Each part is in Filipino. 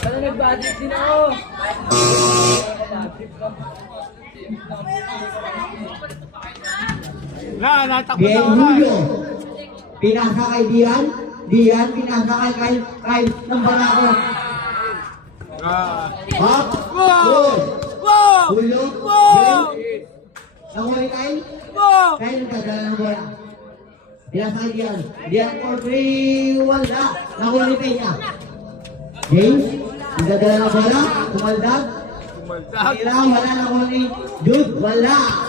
Ano nag-budget din ako? Natakot Bien ako. Julio. Pinasa kay Dian. Dian, pinasa kay ng Barako. Hop. Good. Wow! Julio. Wow! Bien. Nakuha kay. Wow! Kaya nagdadala ng bola. Pinasa kay Dian. Dian for 3. Wala. Nakuha ni Peña. James. Nagdadala ng bola. Tumaldag. Tumira. Wala. Nakuha ni Jude. Wala.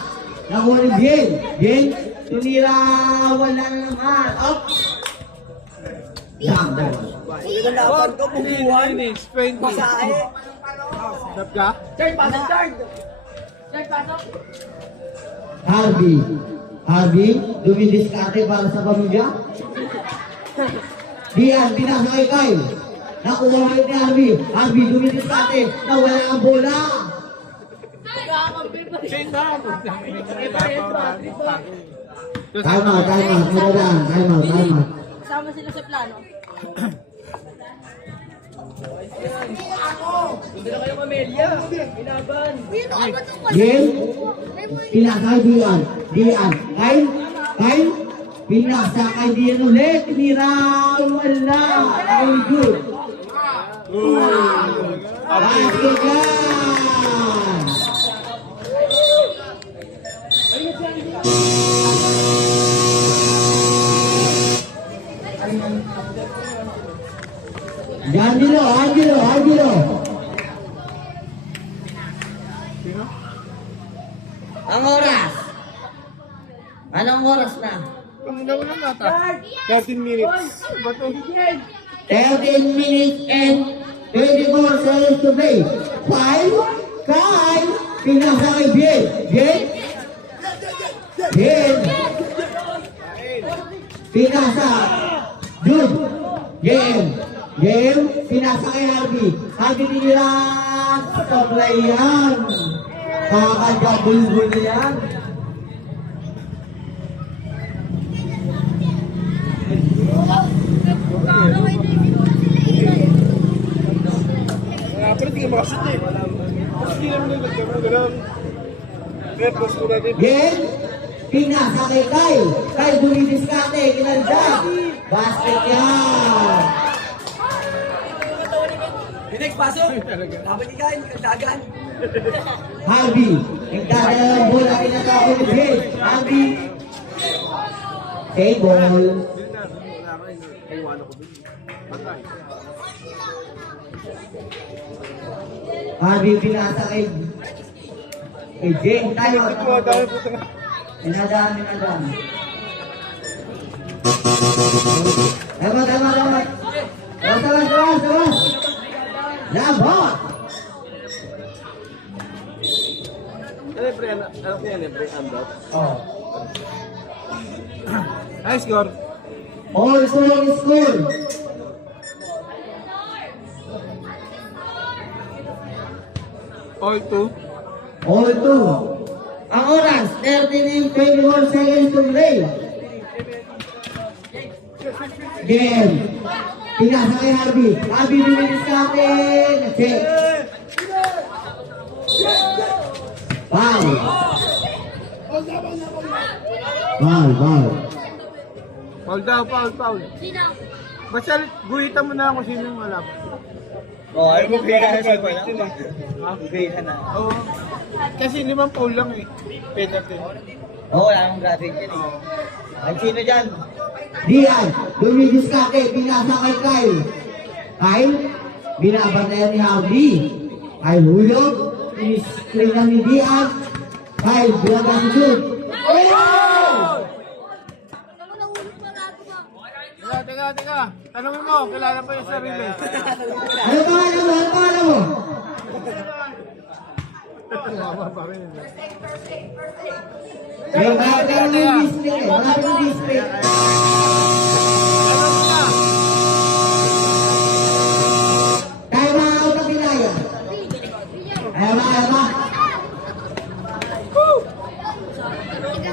Nakuha ni Bien. Bien. Tumira. Wala na naman. Up. Down. Ang laban ko, bubuhan. Masahe. Sab ka? Chard, pasok, Chard! Chard, pasok! Harvey, dumidiskarte para sa pamilya. Dian, pinasa kay Kyle. Nakuha ulit ni Harvey, dumidiskarte. Nawala ang bola. Time out. Kasama sila sa plano. Hindi na kayo kamelya. Ilaban. Game, pinasa kay Dian. Kyle, pinasa kay Dian ulit. Tinira, wala. Very good. Basket yan. Angelo. Ang oras. Anong oras na? 13 minutes. Bato. 13 minutes and 24 seconds to play. Kyle, pinasa kay Bien. Pinasa. Jude. Game, pinasa kay Harvey. Harvey tinira. Sablay yan. Kakagabulbul yan. Pero hindi ka makashoot eh. Mas hindi naman nilagyan mo. Ganun. Repos ko na din. Game, pinasa kay Kyle. Kyle dumidiskate, kinandag. Basket yan. Next, pasok! Laban ni Kyle, kandagan. Harvey, nagdadala ng bola, pinatako ni Bien. Harvey, table. Harvey, pinasa kay Jane. Tayo. Pinadaan. Tama. Salas. Labot! Oh. High score. All score. All two. Ang oras, 13 21 seconds to play. Game. Pinasa kay Harvey. Harvey dumilis sa atin. Check. Foul. Foul. Basta guhitan mo na kung sino yung wala. Ay mo kaya na. Oo. Kasi 5 foul lang eh. Penalty. Wala akong graphic yun eh. Ang sino dyan? Dian, dumilis sa atin. Pinasa kay Kyle, binabantayan ni Harvey. Kyle hulog. Screen lang ni Dian. Kyle, binaban si Jude. Teka. Tanungin mo, kilala pa yung sarili. Ano pangalan mo? Malapit